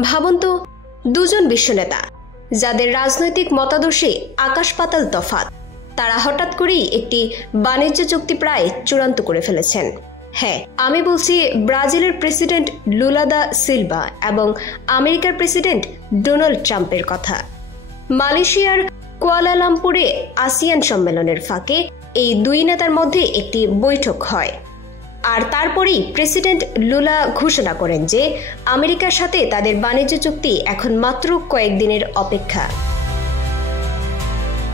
ভাবুন তো, দুজন বিশ্বনেতা যাদের রাজনৈতিক মতাদর্শে আকাশ পাতাল তফাৎ, তারা হঠাৎ করেই একটি বাণিজ্য চুক্তি প্রায় চূড়ান্ত করে ফেলেছেন। হ্যাঁ, আমি বলছি ব্রাজিলের প্রেসিডেন্ট লুলা দা সিলভা এবং আমেরিকার প্রেসিডেন্ট ডোনাল্ড ট্রাম্পের কথা। মালয়েশিয়ার কুয়ালালামপুরে আসিয়ান সম্মেলনের ফাঁকে এই দুই নেতার মধ্যে একটি বৈঠক হয়, আর তারপরেই প্রেসিডেন্ট লুলা ঘোষণা করেন যে আমেরিকার সাথে তাদের বাণিজ্য চুক্তি এখন মাত্র কয়েকদিনের অপেক্ষা।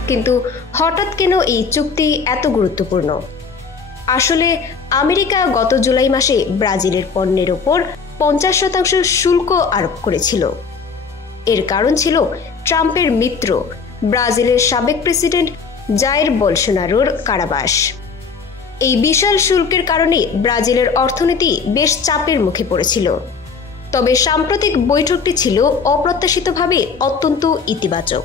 কিন্তু হঠাৎ কেন এই চুক্তি এত গুরুত্বপূর্ণ? আসলে আমেরিকা গত জুলাই মাসে ব্রাজিলের পণ্যের ওপর 50% শুল্ক আরোপ করেছিল। এর কারণ ছিল ট্রাম্পের মিত্র ব্রাজিলের সাবেক প্রেসিডেন্ট জাইর বলসোনারোর কারাবাস। এই বিশাল শুল্কের কারণে ব্রাজিলের অর্থনীতি বেশ চাপের মুখে পড়েছিল। তবে সাম্প্রতিক বৈঠকটি ছিল অপ্রত্যাশিতভাবে অত্যন্ত ইতিবাচক।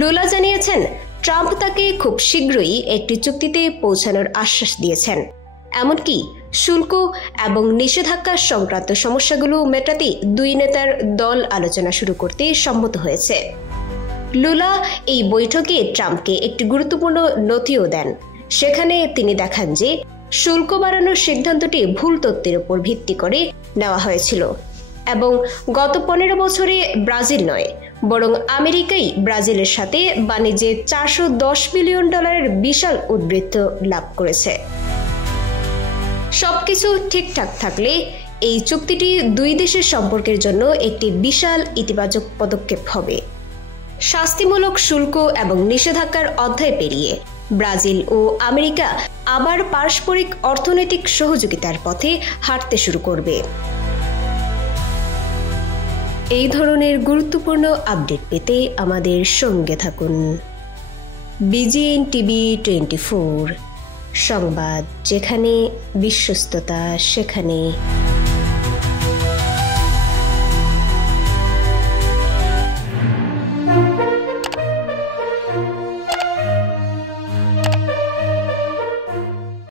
লুলা জানিয়েছেন ট্রাম্প তাকে খুব শীঘ্রই একটি চুক্তিতে পৌঁছানোর আশ্বাস দিয়েছেন। এমনকি শুল্ক এবং নিষেধাজ্ঞা সংক্রান্ত সমস্যাগুলো মেটাতে দুই নেতার দল আলোচনা শুরু করতে সম্মত হয়েছে। লুলা এই বৈঠকে ট্রাম্পকে একটি গুরুত্বপূর্ণ নথিও দেন। সেখানে তিনি দেখান যে শুল্ক বাড়ানোর সিদ্ধান্তটি ভুল তথ্যের উপর ভিত্তি করে নেওয়া হয়েছিল এবং গত 15 বছরে ব্রাজিল নয়, বরং আমেরিকাই ব্রাজিলের সাথে বাণিজ্যে $410 বিলিয়ন বিশাল উদ্বৃত্ত লাভ করেছে। সবকিছু ঠিকঠাক থাকলে এই চুক্তিটি দুই দেশের সম্পর্কের জন্য একটি বিশাল ইতিবাচক পদক্ষেপ হবে। শাস্তিমূলক শুল্ক এবং নিষেধাজ্ঞার অধ্যায় পেরিয়ে ব্রাজিল ও আমেরিকা আবার পারস্পরিক অর্থনৈতিক সহযোগিতার পথে হাঁটতে শুরু করবে। এই ধরনের গুরুত্বপূর্ণ আপডেট পেতে আমাদের সঙ্গে থাকুন। বিজিএন টিভি 24, সংবাদ যেখানে, বিশ্বস্ততা সেখানে।